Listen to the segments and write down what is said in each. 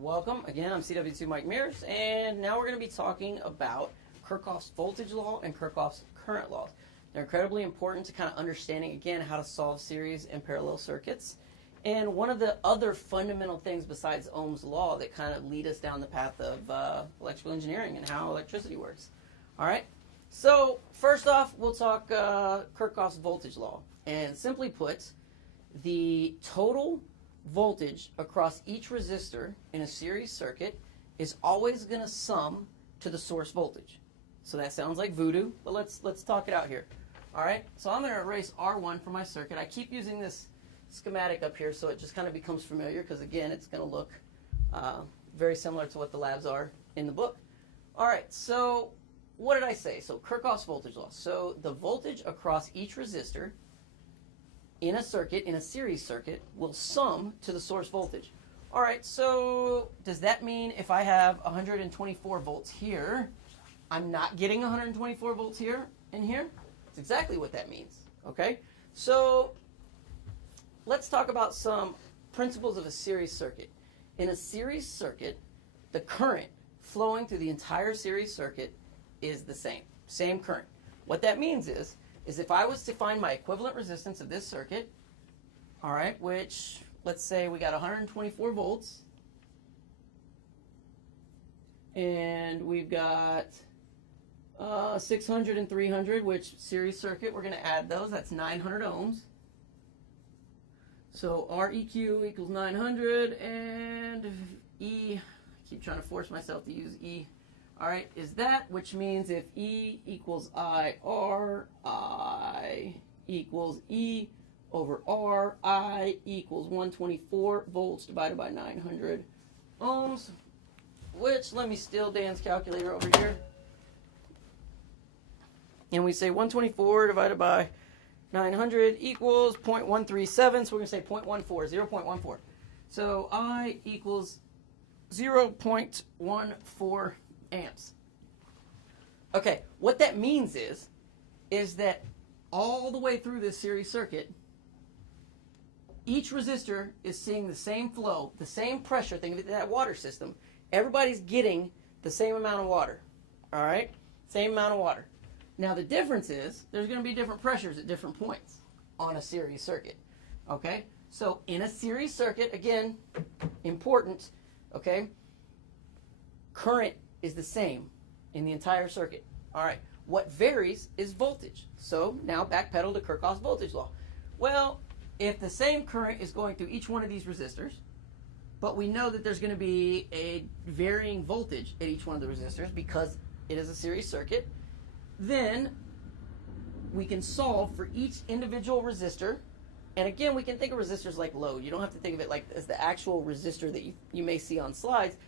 Welcome. Again, I'm CW2 Mike Mears, and now we're going to be talking about Kirchhoff's voltage law and Kirchhoff's current laws. They're incredibly important to kind of understanding, again, how to solve series and parallel circuits. And one of the other fundamental things besides Ohm's law that kind of lead us down the path of electrical engineering and how electricity works. All right? So first off, we'll talk Kirchhoff's voltage law. And simply put, the total voltage across each resistor in a series circuit is always going to sum to the source voltage. So that sounds like voodoo, but let's talk it out here. All right, so I'm going to erase R1 for my circuit. I keep using this schematic up here so it just kind of becomes familiar because, again, it's going to look very similar to what the labs are in the book. All right, so what did I say? So Kirchhoff's voltage law. So the voltage across each resistor in a circuit, in a series circuit, will sum to the source voltage. All right, so does that mean if I have 124 volts here, I'm not getting 124 volts here and here? That's exactly what that means, okay? So let's talk about some principles of a series circuit. In a series circuit, the current flowing through the entire series circuit is the same current. What that means is if I was to find my equivalent resistance of this circuit, all right, which let's say we got 124 volts, and we've got 600 and 300, which series circuit, we're going to add those. That's 900 ohms. So REQ equals 900, and E, I keep trying to force myself to use E. All right, is that, which means if E equals IR, I equals E over R, I equals 124 volts divided by 900 ohms, which, let me steal Dan's calculator over here. And we say 124 divided by 900 equals 0.137, so we're going to say 0.14, 0.14. So I equals 0.14 amps. Okay, what that means is that all the way through this series circuit, each resistor is seeing the same flow, the same pressure. Think of it, that water system. Everybody's getting the same amount of water. All right? Same amount of water. Now the difference is there's going to be different pressures at different points on a series circuit. Okay? So in a series circuit, again, important, okay, current is the same in the entire circuit. All right, what varies is voltage. So now backpedal to Kirchhoff's voltage law. Well, if the same current is going through each one of these resistors, but we know that there's going to be a varying voltage at each one of the resistors because it is a series circuit, then we can solve for each individual resistor. And again, we can think of resistors like load. You don't have to think of it like as the actual resistor that you may see on slides.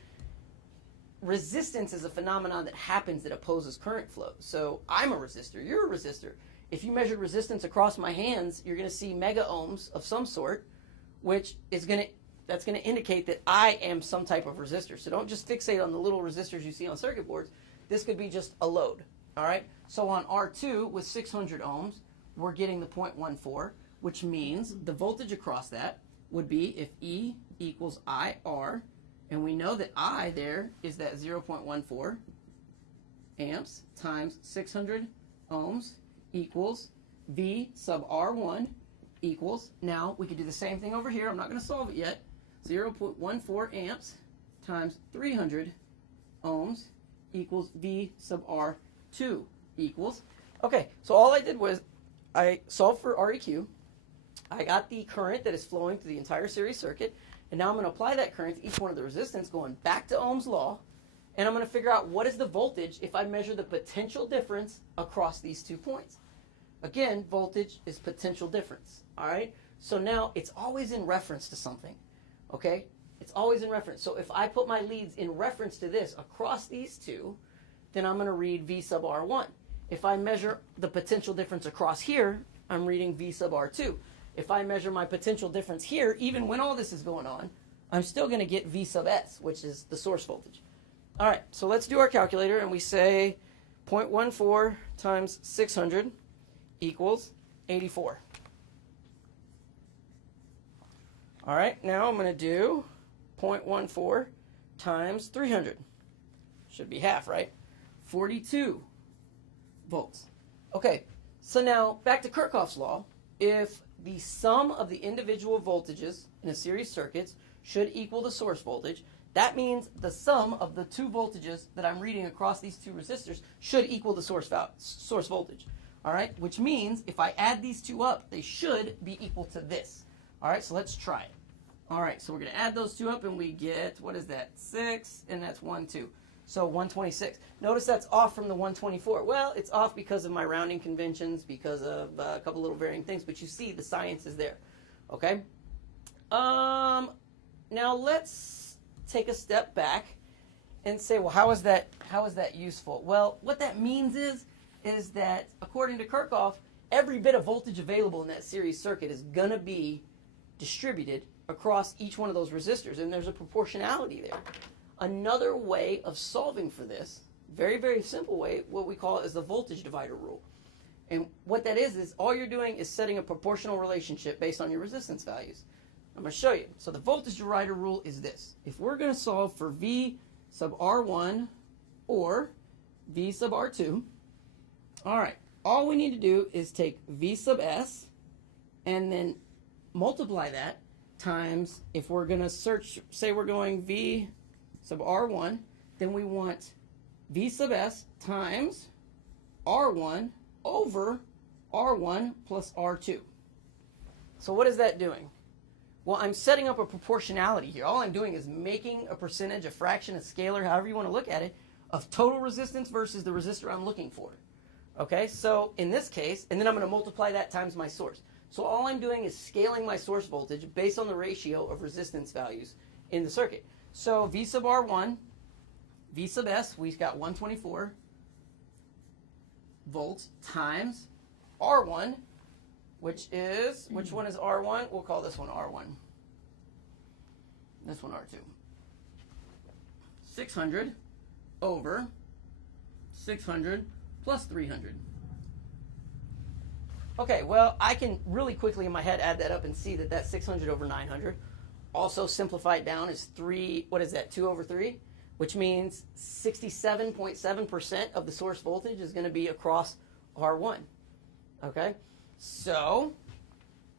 Resistance is a phenomenon that happens that opposes current flow. So I'm a resistor, you're a resistor. If you measured resistance across my hands, you're going to see mega ohms of some sort, which is that's going to indicate that I am some type of resistor. So don't just fixate on the little resistors you see on circuit boards. This could be just a load. All right. So on R2 with 600 ohms, we're getting the 0.14, which means the voltage across that would be if E equals IR. And we know that I there is that 0.14 amps times 600 ohms equals V sub R1 equals, now we could do the same thing over here. I'm not going to solve it yet. 0.14 amps times 300 ohms equals V sub R2 equals. Okay, so all I did was I solved for REQ. I got the current that is flowing through the entire series circuit. And now I'm going to apply that current to each one of the resistance going back to Ohm's law. And I'm going to figure out what is the voltage if I measure the potential difference across these 2 points. Again, voltage is potential difference. All right? So now it's always in reference to something. Okay? It's always in reference. So if I put my leads in reference to this across these two, then I'm going to read V sub R1. If I measure the potential difference across here, I'm reading V sub R2. If I measure my potential difference here, even when all this is going on, I'm still going to get V sub S, which is the source voltage. All right, so let's do our calculator, and we say 0.14 times 600 equals 84. All right, now I'm going to do 0.14 times 300. Should be half, right? 42 volts. Okay, so now back to Kirchhoff's law. If the sum of the individual voltages in a series circuit should equal the source voltage, that means the sum of the two voltages that I'm reading across these two resistors should equal the source voltage. All right, which means if I add these two up, they should be equal to this. All right, so let's try it. All right, so we're going to add those two up and we get, what is that? 6, and that's 1, 2. So 126. Notice that's off from the 124. Well, it's off because of my rounding conventions, because of a couple little varying things, but you see the science is there. Okay? Now let's take a step back and say, well, how is that useful? Well, what that means is that according to Kirchhoff, every bit of voltage available in that series circuit is going to be distributed across each one of those resistors, and there's a proportionality there. Another way of solving for this, very, very simple way, what we call is the voltage divider rule. And what that is all you're doing is setting a proportional relationship based on your resistance values. I'm going to show you. So the voltage divider rule is this. If we're going to solve for V sub R1 or V sub R2, all right, all we need to do is take V sub S and then multiply that times, if we're going to search, say we're going V sub R1, then we want V sub S times R1 over R1 plus R2. So what is that doing? Well, I'm setting up a proportionality here. All I'm doing is making a percentage, a fraction, a scalar, however you want to look at it, of total resistance versus the resistor I'm looking for. Okay, so in this case, and then I'm going to multiply that times my source. So all I'm doing is scaling my source voltage based on the ratio of resistance values in the circuit. So V sub R1, V sub S, we've got 124 volts times R1, which one is R1? We'll call this one R1. This one R2. 600 over 600 plus 300. Okay, well, I can really quickly in my head add that up and see that that's 600 over 900. Also simplified down is 2 over 3, which means 67.7% of the source voltage is going to be across R1. Okay, so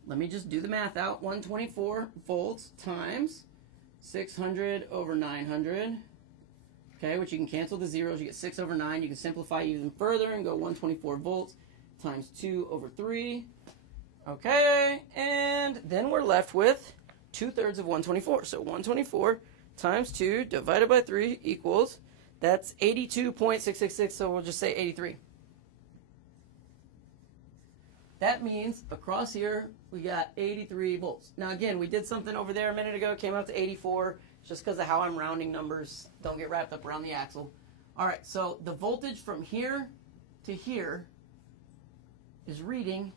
let me just do the math out. 124 volts times 600 over 900. Okay, which you can cancel the zeros. You get 6 over 9. You can simplify even further and go 124 volts times 2 over 3. Okay, and then we're left with 2/3 of 124. So 124 times 2 divided by 3 equals, that's 82.666, so we'll just say 83. That means across here we got 83 volts. Now again, we did something over there a minute ago, came out to 84, just because of how I'm rounding numbers. Don't get wrapped up around the axle. All right, so the voltage from here to here is reading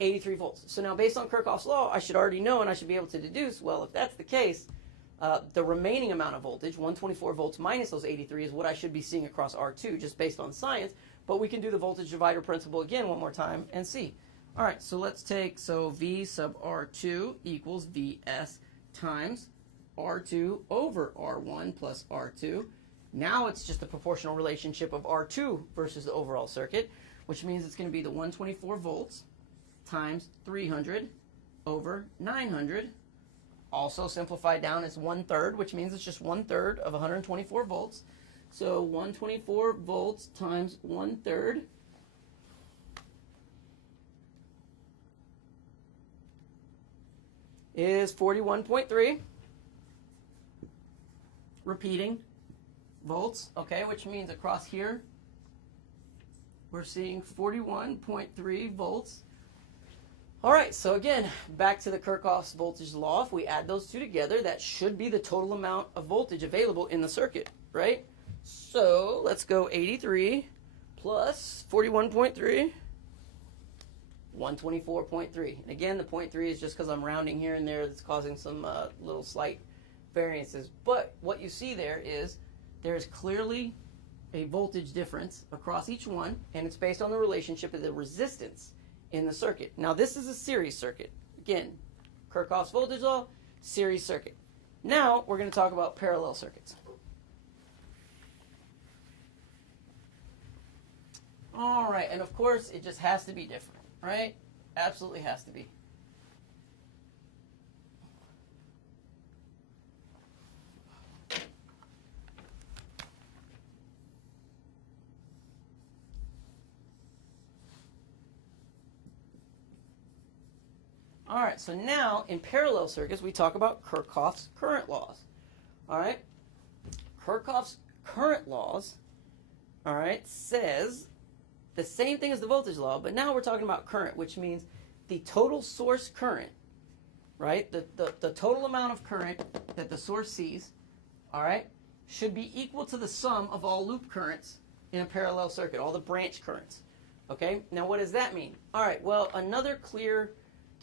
83 volts. So now based on Kirchhoff's law, I should already know and I should be able to deduce, well, if that's the case, the remaining amount of voltage, 124 volts minus those 83, is what I should be seeing across R2 just based on science. But we can do the voltage divider principle again one more time and see. All right, so let's take, V sub R2 equals Vs times R2 over R1 plus R2. Now it's just the proportional relationship of R2 versus the overall circuit, which means it's going to be the 124 volts times 300 over 900. Also simplified down as 1/3, which means it's just 1/3 of 124 volts. So 124 volts times 1/3 is 41.3. Repeating volts, okay, which means across here we're seeing 41.3 volts. All right, so again, back to the Kirchhoff's voltage law. If we add those two together, that should be the total amount of voltage available in the circuit, right? So let's go 83 plus 41.3, 124.3. And again, the 0.3 is just because I'm rounding here and there. That's causing some little slight variances. But what you see there is there's clearly a voltage difference across each one, and it's based on the relationship of the resistance in the circuit. Now this is a series circuit. Again, Kirchhoff's voltage law, series circuit. Now we're going to talk about parallel circuits. All right, and of course it just has to be different, right? Absolutely has to be. All right, so now in parallel circuits, we talk about Kirchhoff's current laws. All right, Kirchhoff's current laws, all right, says the same thing as the voltage law, but now we're talking about current, which means the total source current, right, the total amount of current that the source sees, all right, should be equal to the sum of all loop currents in a parallel circuit, all the branch currents. Okay, now what does that mean? All right, well, another clear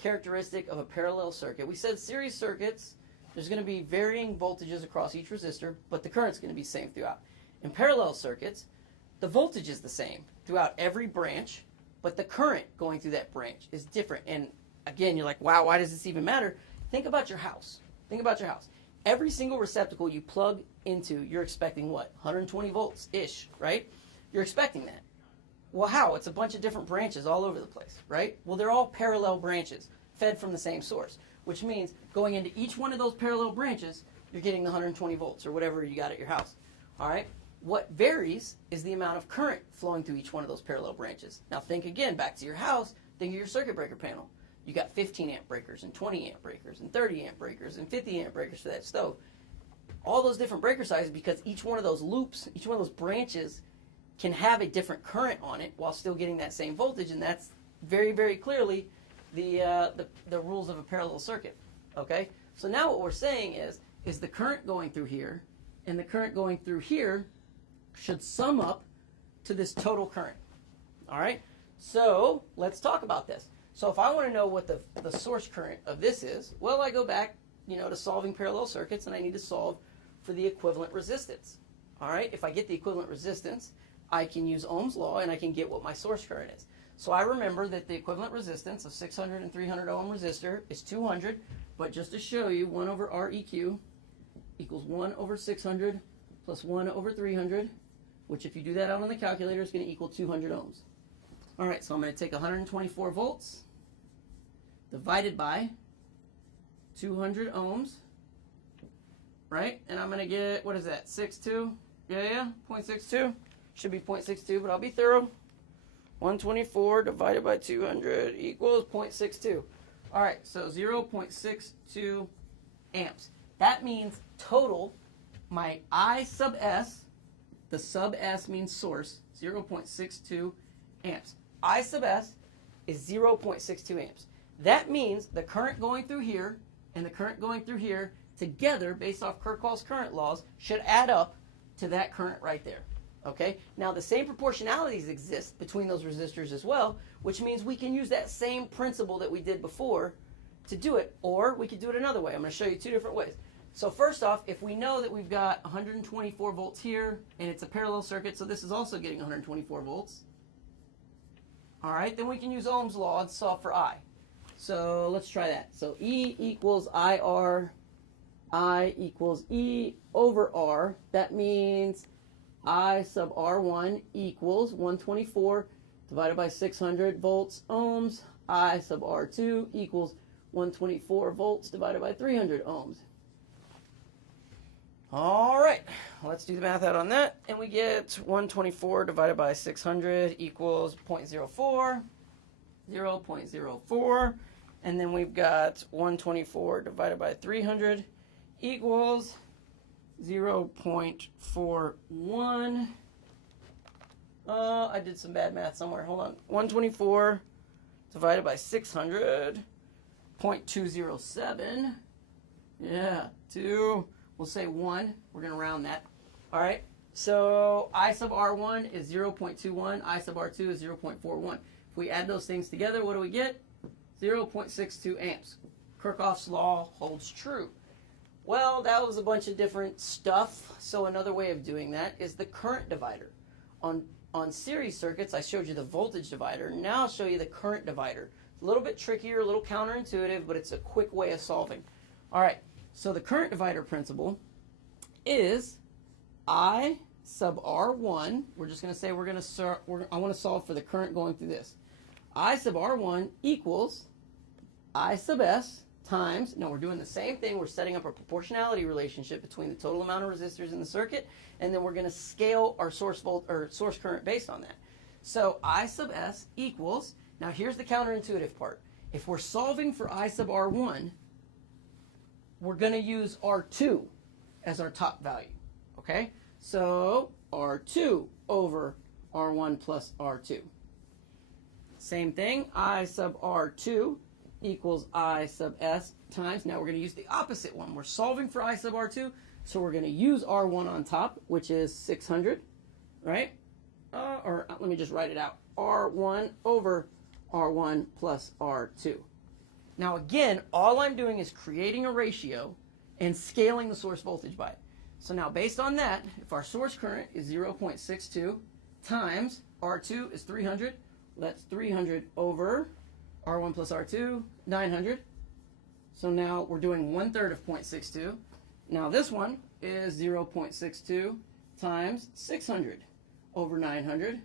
characteristic of a parallel circuit. We said series circuits, there's going to be varying voltages across each resistor, but the current's going to be the same throughout. In parallel circuits, the voltage is the same throughout every branch, but the current going through that branch is different. And again, you're like, wow, why does this even matter? Think about your house. Think about your house. Every single receptacle you plug into, you're expecting what? 120 volts-ish, right? You're expecting that. Well, how? It's a bunch of different branches all over the place, right? Well, they're all parallel branches fed from the same source, which means going into each one of those parallel branches, you're getting the 120 volts or whatever you got at your house, all right? What varies is the amount of current flowing through each one of those parallel branches. Now think again, back to your house, think of your circuit breaker panel. You got 15 amp breakers and 20 amp breakers and 30 amp breakers and 50 amp breakers for that stove. All those different breaker sizes because each one of those loops, each one of those branches can have a different current on it while still getting that same voltage, and that's very, very clearly the rules of a parallel circuit, okay? So now what we're saying is the current going through here and the current going through here should sum up to this total current, all right? So let's talk about this. So if I want to know what the source current of this is, well, I go back, to solving parallel circuits, and I need to solve for the equivalent resistance, all right? If I get the equivalent resistance, I can use Ohm's law and I can get what my source current is. So I remember that the equivalent resistance of 600 and 300 ohm resistor is 200, but just to show you, 1 over Req equals 1 over 600 plus 1 over 300, which if you do that out on the calculator is going to equal 200 ohms. All right, so I'm going to take 124 volts divided by 200 ohms, right? And I'm going to get, what is that, 6.2? Yeah, 0.62. Should be 0.62, but I'll be thorough. 124 divided by 200 equals 0.62. All right, so 0.62 amps. That means total, my I sub S, the sub S means source, 0.62 amps. I sub S is 0.62 amps. That means the current going through here and the current going through here together, based off Kirchhoff's current laws, should add up to that current right there. Okay, now the same proportionalities exist between those resistors as well, which means we can use that same principle that we did before to do it, or we could do it another way. I'm going to show you two different ways. So first off, if we know that we've got 124 volts here, and it's a parallel circuit, so this is also getting 124 volts, all right, then we can use Ohm's law and solve for I. So let's try that. So E equals IR, I equals E over R. That means I sub R1 equals 124 divided by 600 volts ohms. I sub R2 equals 124 volts divided by 300 ohms. All right, let's do the math out on that. And we get 124 divided by 600 equals 0.04, 0.04. And then we've got 124 divided by 300 equals 0.41. I did some bad math somewhere. Hold on. 124 divided by 600, 0.207. Yeah, 2. We'll say 1. We're going to round that. All right. So I sub R1 is 0.21. I sub R2 is 0.41. If we add those things together, what do we get? 0.62 amps. Kirchhoff's law holds true. Well, that was a bunch of different stuff. So another way of doing that is the current divider. On series circuits, I showed you the voltage divider. Now I'll show you the current divider. A little bit trickier, a little counterintuitive, but it's a quick way of solving. All right. So the current divider principle is I sub R1. We're just going to say I want to solve for the current going through this. I sub R1 equals I sub S times, no, we're doing the same thing. We're setting up a proportionality relationship between the total amount of resistors in the circuit, and then we're going to scale our source current based on that. So I sub S equals, now here's the counterintuitive part. If we're solving for I sub R1, we're going to use R2 as our top value, okay? So R2 over R1 plus R2. Same thing, I sub R2 equals I sub S times, now we're going to use the opposite one. We're solving for I sub R2, so we're going to use R1 on top, which is 600, right? Or let me just write it out. R1 over R1 plus R2. Now again, all I'm doing is creating a ratio and scaling the source voltage by it. So now based on that, if our source current is 0.62 times R2 is 300, that's 300 over R1 plus R2, 900. So now we're doing 1/3 of 0.62. Now this one is 0.62 times 600 over 900,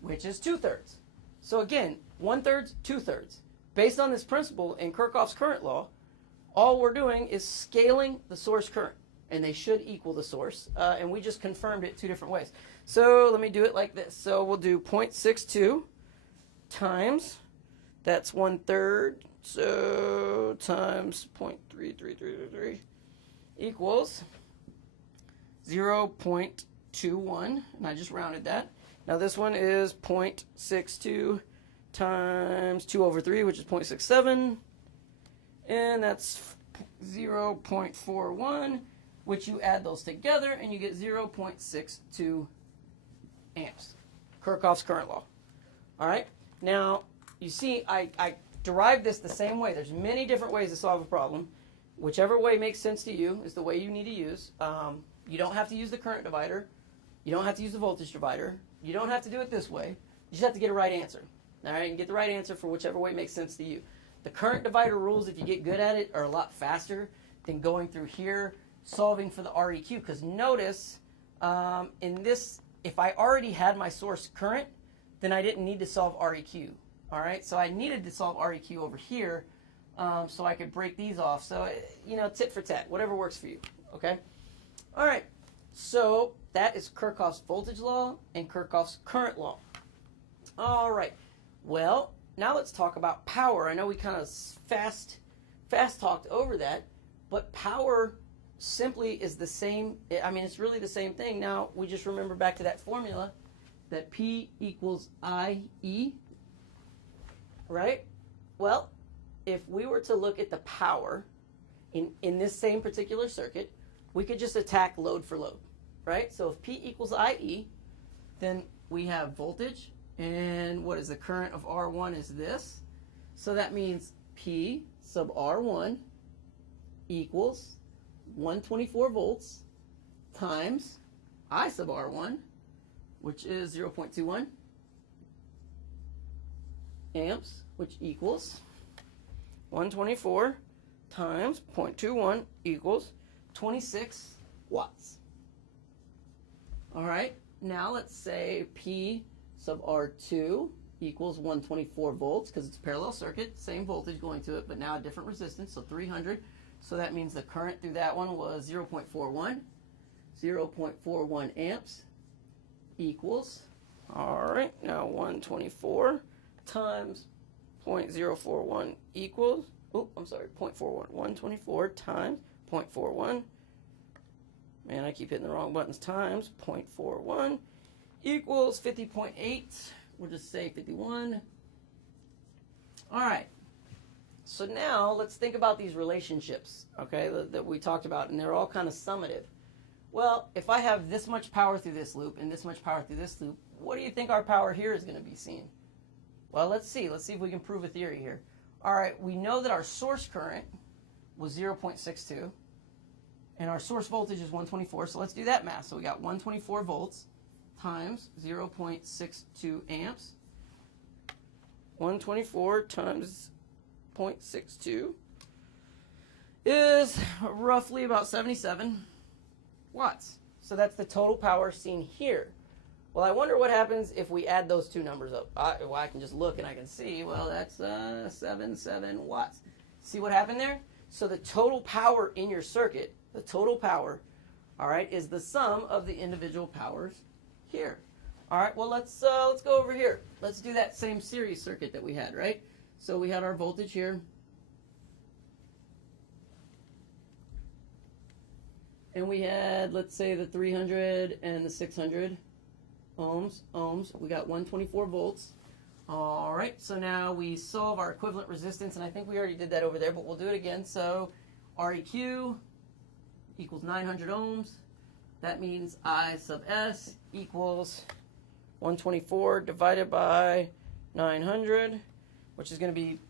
which is 2/3. So again, 1/3, 2/3. Based on this principle in Kirchhoff's current law, all we're doing is scaling the source current, and they should equal the source, and we just confirmed it two different ways. So let me do it like this. So we'll do 0.62 times, that's 1/3, so times 0.3333 equals 0.21, and I just rounded that. Now this one is 0.62 times 2 over 3, which is 0.67, and that's 0.41, which you add those together, and you get 0.62 amps. Kirchhoff's current law. All right? Now, you see, I derived this the same way. There's many different ways to solve a problem. Whichever way makes sense to you is the way you need to use. You don't have to use the current divider. You don't have to use the voltage divider. You don't have to do it this way. You just have to get a right answer. All right? And get the right answer for whichever way makes sense to you. The current divider rules, if you get good at it, are a lot faster than going through here, solving for the REQ. Because notice, in this, if I already had my source current, then I didn't need to solve REQ. All right? So I needed to solve REQ over here so I could break these off. So, you know, tit for tat, whatever works for you. Okay? All right. So that is Kirchhoff's voltage law and Kirchhoff's current law. All right. Well, now let's talk about power. I know we kind of fast talked over that, but power simply is the same. I mean, it's really the same thing. Now, we just remember back to that formula that P equals IE, right? Well, if we were to look at the power in this same particular circuit, we could just attack load for load, right? So if P equals IE, then we have voltage, and what is the current of R1 is this. So that means P sub R1 equals 124 volts times I sub R1, which is 0.21 amps, which equals 124 times 0.21 equals 26 watts. All right, now let's say P sub R2 equals 124 volts because it's a parallel circuit, same voltage going to it, but now a different resistance, so 300. So that means the current through that one was 0.41 amps equals, all right, now 124 times 0.041 equals, 0.41. 124 times 0.41. Man, I keep hitting the wrong buttons. Times 0.41 equals 50.8. We'll just say 51. All right. So now let's think about these relationships, okay, that we talked about, and they're all kind of summative. Well, if I have this much power through this loop and this much power through this loop, what do you think our power here is going to be seen? Well, let's see. Let's see if we can prove a theory here. All right, we know that our source current was 0.62, and our source voltage is 124, so let's do that math. So we got 124 volts times 0.62 amps. 124 times 0.62 is roughly about 77 watts. So that's the total power seen here. Well, I wonder what happens if we add those two numbers up. I can just look and I can see, well, that's 77 watts. See what happened there? So the total power in your circuit, the total power, all right, is the sum of the individual powers here. All right, well, let's go over here. Let's do that same series circuit that we had, right? So we had our voltage here. And we had, let's say, the 300 and the 600 ohms. We got 124 volts. All right, so now we solve our equivalent resistance, and I think we already did that over there, but we'll do it again. So Req equals 900 ohms. That means I sub S equals 124 divided by 900, which is going to be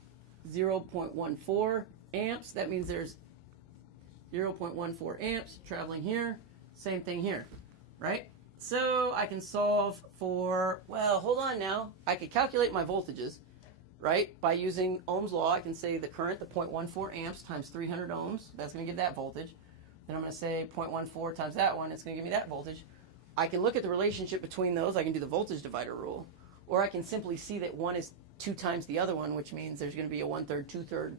0.14 amps. That means there's 0.14 amps traveling here. Same thing here, right? So I can solve for, well, hold on now. I could calculate my voltages, right? By using Ohm's law, I can say the current, the 0.14 amps times 300 ohms. That's going to give that voltage. Then I'm going to say 0.14 times that one. It's going to give me that voltage. I can look at the relationship between those. I can do the voltage divider rule. Or I can simply see that one is 2 times the other one, which means there's going to be a 1/3, 2/3,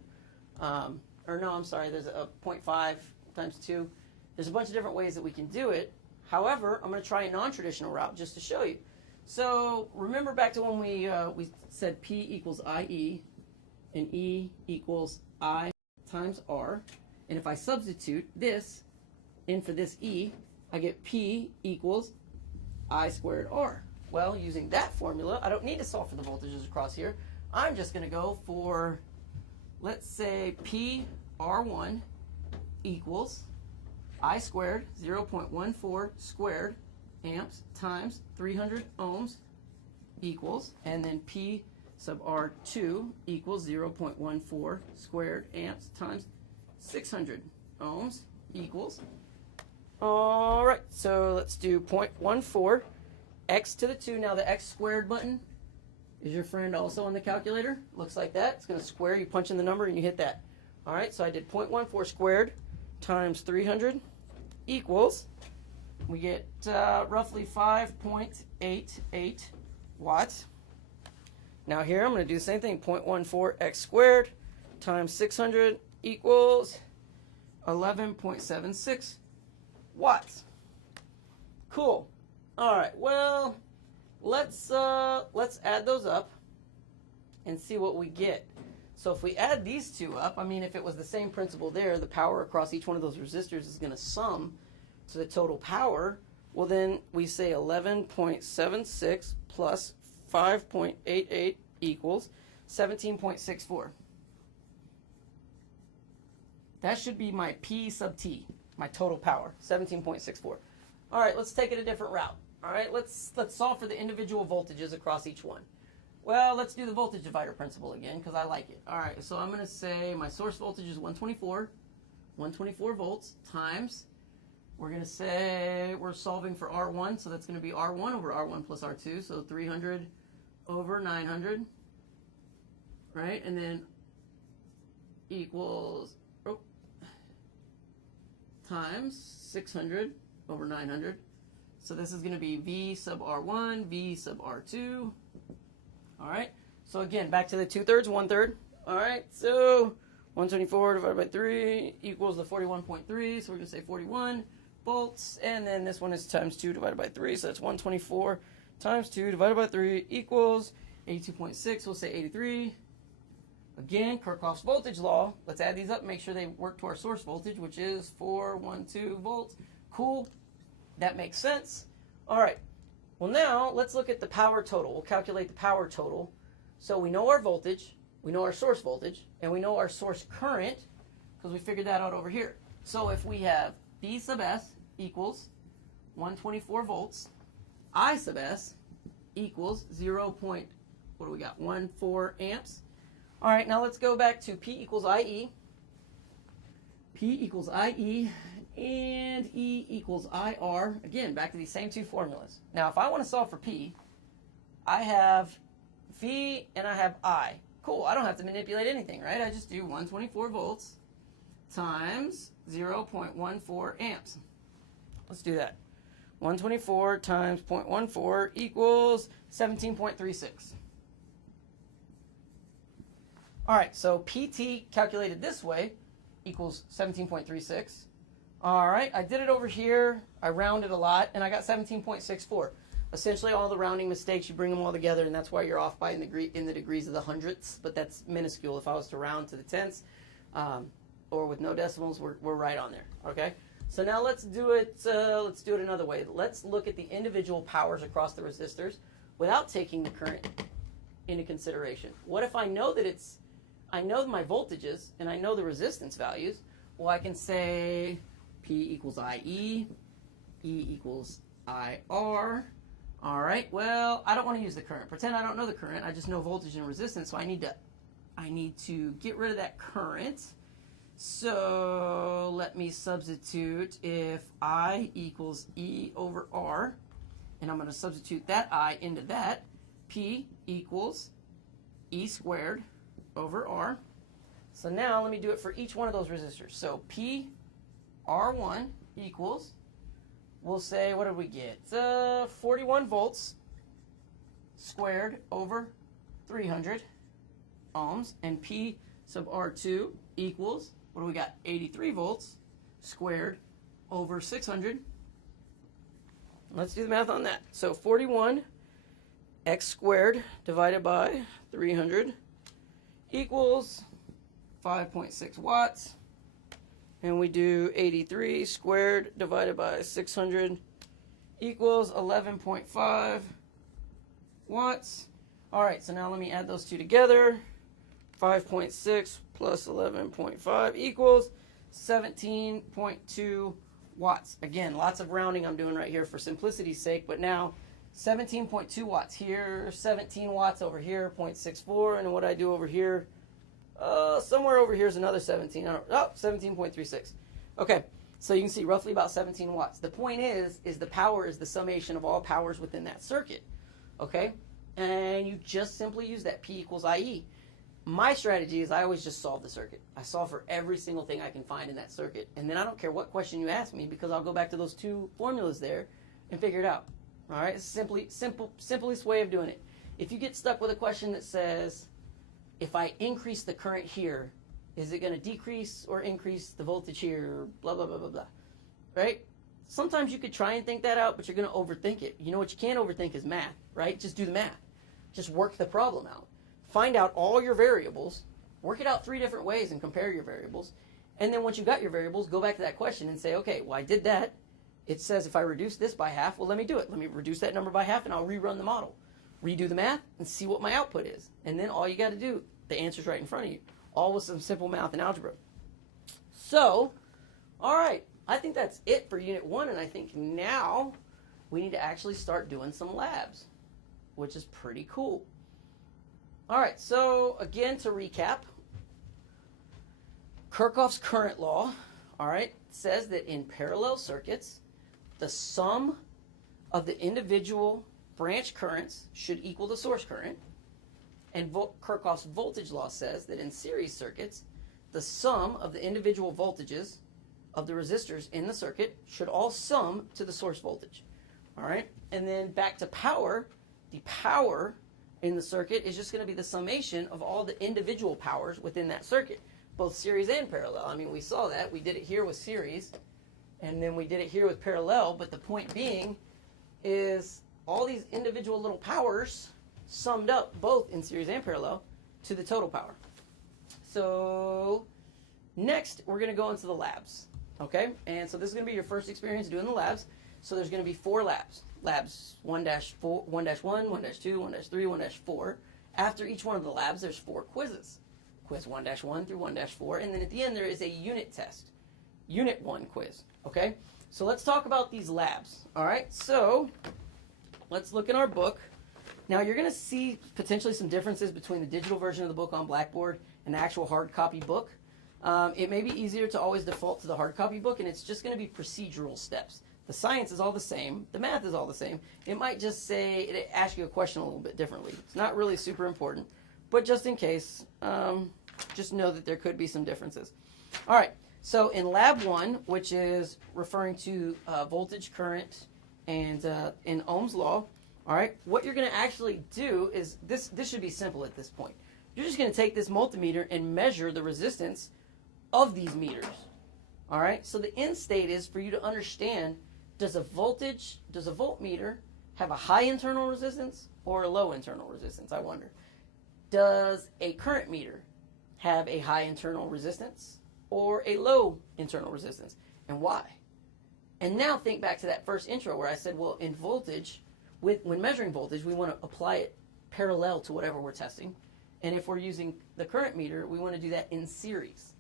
or no, I'm sorry, there's a 0.5 times 2. There's a bunch of different ways that we can do it. However, I'm going to try a non-traditional route just to show you. So remember back to when we said P equals IE and E equals I times R. And if I substitute this in for this E, I get P equals I squared R. Well, using that formula, I don't need to solve for the voltages across here. I'm just going to go for, let's say, P R1 equals I squared 0.14 squared amps times 300 ohms equals, and then P sub R2 equals 0.14 squared amps times 600 ohms equals. All right, so let's do 0.14 x to the 2. Now the x squared button is your friend also on the calculator. Looks like that. It's going to square. You punch in the number and you hit that. All right, so I did 0.14 squared times 300 equals, we get roughly 5.88 watts. Now here I'm going to do the same thing. 0.14 x squared times 600 equals 11.76 watts. Cool. All right, well, let's add those up and see what we get. So if we add these two up, I mean, if it was the same principle there, the power across each one of those resistors is going to sum to the total power. Well, then we say 11.76 plus 5.88 equals 17.64. That should be my P sub T, my total power, 17.64. All right, let's take it a different route. All right, let's solve for the individual voltages across each one. Well, let's do the voltage divider principle again because I like it. All right, so I'm going to say my source voltage is 124 volts times, we're going to say we're solving for R1, so that's going to be R1 over R1 plus R2, so 300 over 900, right? And then equals, times 600 over 900. So this is going to be V sub R1, V sub R2. All right. So again, back to the 2/3, 1/3. All right. So 124 divided by 3 equals the 41.3. So we're going to say 41 volts. And then this one is times 2 divided by 3. So that's 124 times 2 divided by 3 equals 82.6. We'll say 83. Again, Kirchhoff's voltage law. Let's add these up and make sure they work to our source voltage, which is 412 volts. Cool. That makes sense. All right. Well, now let's look at the power total. We'll calculate the power total. So we know our voltage, we know our source voltage, and we know our source current because we figured that out over here. So if we have V sub S equals 124 volts, I sub S equals 0.14 amps. All right, now let's go back to P equals IE. P equals IE and E equals IR. Again, back to these same two formulas. Now, if I want to solve for P, I have V and I have I. Cool, I don't have to manipulate anything, right? I just do 124 volts times 0.14 amps. Let's do that. 124 times 0.14 equals 17.36. All right, so PT calculated this way equals 17.36. All right, I did it over here. I rounded a lot, and I got 17.64. Essentially, all the rounding mistakes, you bring them all together, and that's why you're off by in the degrees of the hundredths, but that's minuscule. If I was to round to the tenths, or with no decimals, we're right on there, okay? So now let's do it another way. Let's look at the individual powers across the resistors without taking the current into consideration. What if I know that I know my voltages and I know the resistance values? Well, I can say P equals IE, E equals IR. All right, well, I don't want to use the current. Pretend I don't know the current. I just know voltage and resistance, so I need to get rid of that current. So let me substitute if I equals E over R, and I'm going to substitute that I into that. P equals E squared over R. So now let me do it for each one of those resistors. So P R1 equals, we'll say, what did we get? 41 volts squared over 300 ohms. And P sub R2 equals, what do we got? 83 volts squared over 600. Let's do the math on that. So 41 x squared divided by 300 equals 5.6 watts. And we do 83 squared divided by 600 equals 11.5 watts. All right, so now let me add those two together. 5.6 plus 11.5 equals 17.2 watts. Again, lots of rounding I'm doing right here for simplicity's sake, but now 17.2 watts here, 17 watts over here, 0.64, and what I do over here, somewhere over here is another 17. 17.36. Okay, so you can see roughly about 17 watts. The point is the power is the summation of all powers within that circuit. Okay, and you just simply use that P equals IE. My strategy is I always just solve the circuit. I solve for every single thing I can find in that circuit, and then I don't care what question you ask me because I'll go back to those two formulas there and figure it out. All right, it's simplest way of doing it. If you get stuck with a question that says, if I increase the current here, is it going to decrease or increase the voltage here, blah, blah, blah, blah, blah, right? Sometimes you could try and think that out, but you're going to overthink it. You know what you can't overthink is math, right? Just do the math. Just work the problem out. Find out all your variables, work it out 3 different ways and compare your variables, and then once you've got your variables, go back to that question and say, okay, well, I did that. It says if I reduce this by half, well, let me do it. Let me reduce that number by half, and I'll rerun the model. Redo the math and see what my output is. And then all you got to do, the answer's right in front of you, all with some simple math and algebra. So, all right, I think that's it for Unit 1, and I think now we need to actually start doing some labs, which is pretty cool. All right, so again, to recap, Kirchhoff's current law, all right, says that in parallel circuits, the sum of the individual branch currents should equal the source current. And Kirchhoff's voltage law says that in series circuits, the sum of the individual voltages of the resistors in the circuit should all sum to the source voltage. All right, and then back to power, the power in the circuit is just going to be the summation of all the individual powers within that circuit, both series and parallel. I mean, we saw that. We did it here with series, and then we did it here with parallel, but the point being is all these individual little powers summed up both in series and parallel to the total power. So next, we're going to go into the labs, okay? And so this is going to be your first experience doing the labs. So there's going to be 4 labs. Labs 1-4, 1-1, 1-2, 1-3, 1-4. After each one of the labs, there's 4 quizzes. Quiz 1-1 through 1-4. And then at the end, there is a unit test. Unit 1 quiz, okay? So let's talk about these labs, all right? So let's look in our book. Now, you're going to see potentially some differences between the digital version of the book on Blackboard and the actual hard copy book. It may be easier to always default to the hard copy book, and it's just going to be procedural steps. The science is all the same. The math is all the same. It might just say, it asks you a question a little bit differently. It's not really super important, but just in case, just know that there could be some differences. All right, So in lab 1, which is referring to voltage, current, and in Ohm's law, all right, what you're going to actually do is, this should be simple at this point. You're just going to take this multimeter and measure the resistance of these meters. All right, so the end state is for you to understand, does a voltmeter have a high internal resistance or a low internal resistance, I wonder? Does a current meter have a high internal resistance or a low internal resistance, and why? And now think back to that first intro where I said, well, in voltage, when measuring voltage, we want to apply it parallel to whatever we're testing. And if we're using the current meter, we want to do that in series.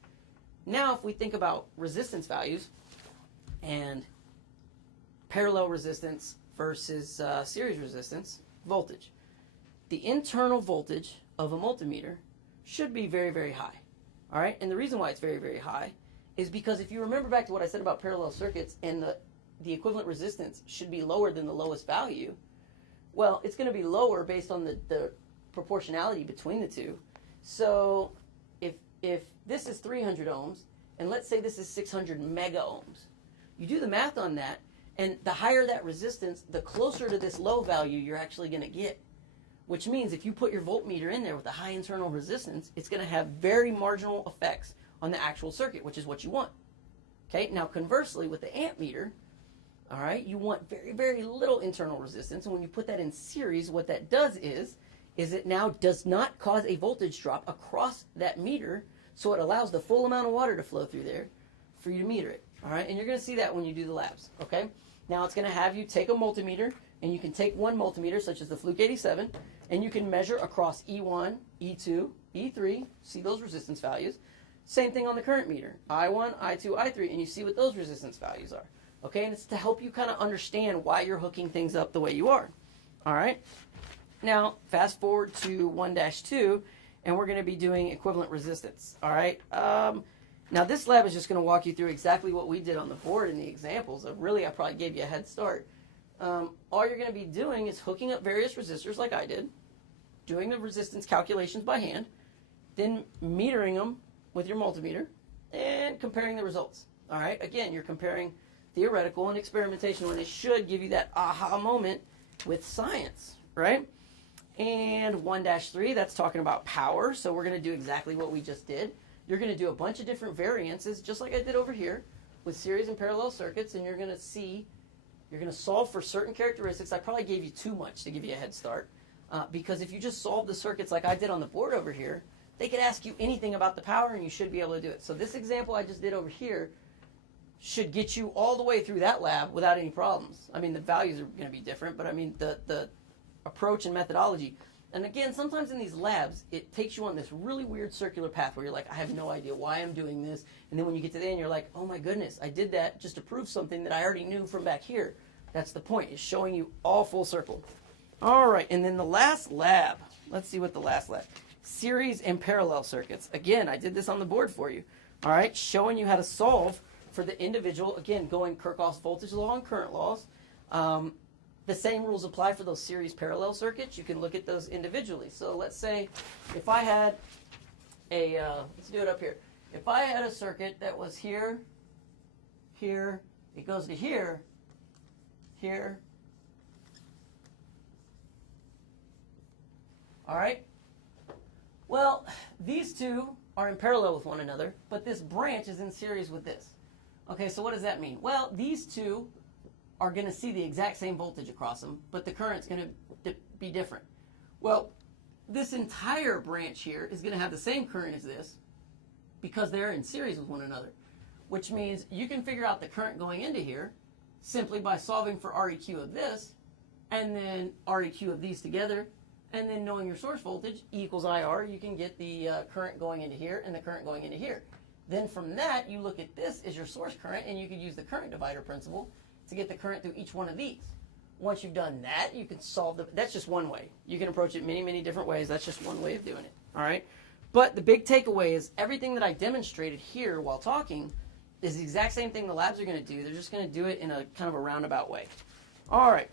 Now, if we think about resistance values and parallel resistance versus series resistance, voltage, the internal voltage of a multimeter should be very, very high. All right, and the reason why it's very, very high is because if you remember back to what I said about parallel circuits and the equivalent resistance should be lower than the lowest value, well, it's going to be lower based on the proportionality between the two. So if this is 300 ohms, and let's say this is 600 mega ohms, you do the math on that, and the higher that resistance, the closer to this low value you're actually going to get. Which means if you put your voltmeter in there with a high internal resistance, it's going to have very marginal effects on the actual circuit, which is what you want. Okay, now conversely with the amp meter, all right, you want very, very little internal resistance, and when you put that in series, what that does is it now does not cause a voltage drop across that meter, so it allows the full amount of water to flow through there for you to meter it. All right, and you're going to see that when you do the labs. Okay, now it's going to have you take a multimeter, and you can take one multimeter, such as the Fluke 87, and you can measure across E1, E2, E3, see those resistance values. Same thing on the current meter, I1, I2, I3, and you see what those resistance values are. Okay, and it's to help you kind of understand why you're hooking things up the way you are. All right, now fast forward to 1-2, and we're going to be doing equivalent resistance. All right, now this lab is just going to walk you through exactly what we did on the board in the examples. Really, I probably gave you a head start. All you're going to be doing is hooking up various resistors like I did, doing the resistance calculations by hand, then metering them with your multimeter, and comparing the results. All right, again, you're comparing theoretical and experimentation, and it should give you that aha moment with science, right? And 1-3, that's talking about power, so we're going to do exactly what we just did. You're going to do a bunch of different variances, just like I did over here, with series and parallel circuits, and you're going to see, you're going to solve for certain characteristics. I probably gave you too much to give you a head start, because if you just solve the circuits like I did on the board over here, they could ask you anything about the power, and you should be able to do it. So this example I just did over here should get you all the way through that lab without any problems. I mean, the values are going to be different, but I mean, the approach and methodology. And again, sometimes in these labs, it takes you on this really weird circular path where you're like, I have no idea why I'm doing this. And then when you get to the end, you're like, oh my goodness, I did that just to prove something that I already knew from back here. That's the point, is showing you all full circle. All right, and then the last lab. Let's see what the last lab. Series and parallel circuits. Again, I did this on the board for you. All right, showing you how to solve for the individual, again, going Kirchhoff's voltage law and current laws. The same rules apply for those series parallel circuits. You can look at those individually. So let's say if I had a, let's do it up here. If I had a circuit that was here, here, it goes to here, here. All right? Well, these two are in parallel with one another, but this branch is in series with this. Okay, so what does that mean? Well, these two are going to see the exact same voltage across them, but the current's going to be different. Well, this entire branch here is going to have the same current as this because they're in series with one another, which means you can figure out the current going into here simply by solving for REQ of this, and then REQ of these together, and then knowing your source voltage, E equals IR, you can get the current going into here and the current going into here. Then from that, you look at this as your source current, and you could use the current divider principle to get the current through each one of these. Once you've done that, you can solve that's just one way. You can approach it many, many different ways. That's just one way of doing it, all right? But the big takeaway is everything that I demonstrated here while talking is the exact same thing the labs are going to do. They're just going to do it in a kind of a roundabout way. All right.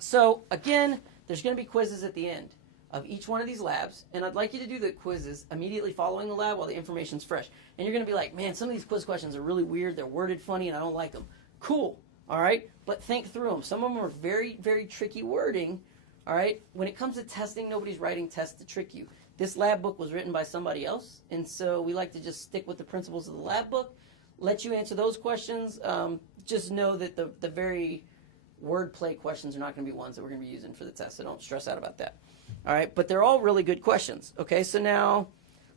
So, again, there's going to be quizzes at the end. of each one of these labs, and I'd like you to do the quizzes immediately following the lab while the information's fresh. And you're going to be like, man, some of these quiz questions are really weird, they're worded funny, and I don't like them. Cool, all right? But think through them. Some of them are very, very tricky wording, all right? When it comes to testing, nobody's writing tests to trick you. This lab book was written by somebody else, and so we like to just stick with the principles of the lab book, let you answer those questions. Just know that the very wordplay questions are not going to be ones that we're going to be using for the test, so don't stress out about that. All right, but they're all really good questions. Okay, so now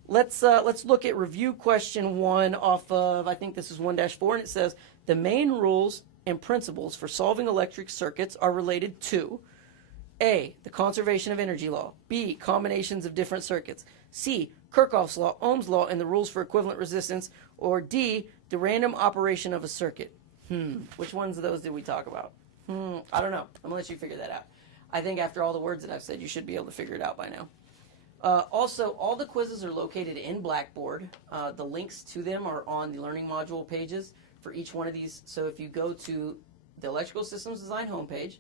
let's look at review question 1 off of, I think this is 1-4, and it says, the main rules and principles for solving electric circuits are related to A, the conservation of energy law, B, combinations of different circuits, C, Kirchhoff's law, Ohm's law, and the rules for equivalent resistance, or D, the random operation of a circuit. Which ones of those did we talk about? I don't know. I'm going to let you figure that out. I think after all the words that I've said, you should be able to figure it out by now. Also, all the quizzes are located in Blackboard. The links to them are on the learning module pages for each one of these. So if you go to the Electrical Systems Design homepage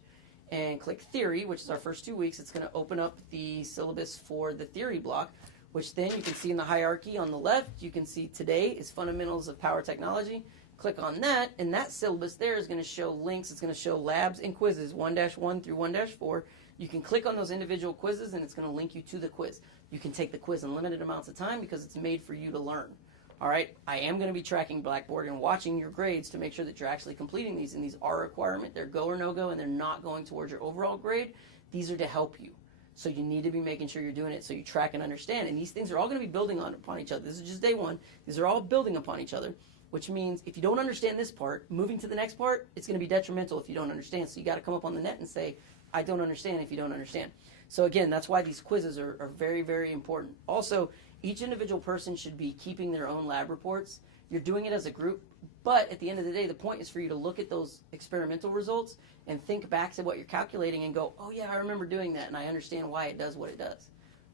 and click Theory, which is our first 2 weeks, it's going to open up the syllabus for the theory block, which then you can see in the hierarchy on the left. You can see today is Fundamentals of Power Technology. Click on that, and that syllabus there is going to show links. It's going to show labs and quizzes 1-1 through 1-4. You can click on those individual quizzes, and it's going to link you to the quiz. You can take the quiz in limited amounts of time because it's made for you to learn. All right, I am going to be tracking Blackboard and watching your grades to make sure that you're actually completing these, and these are a requirement. They're go or no go, and they're not going towards your overall grade. These are to help you. So you need to be making sure you're doing it so you track and understand. And these things are all going to be building upon each other. This is just day one. These are all building upon each other, which means if you don't understand this part, moving to the next part, it's going to be detrimental if you don't understand. So you got to come up on the net and say, I don't understand if you don't understand. So again, that's why these quizzes are very, very important. Also, each individual person should be keeping their own lab reports. You're doing it as a group, but at the end of the day, the point is for you to look at those experimental results and think back to what you're calculating and go, oh yeah, I remember doing that, and I understand why it does what it does.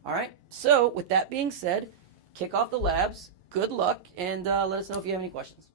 All right, so with that being said, kick off the labs. Good luck, and let us know if you have any questions.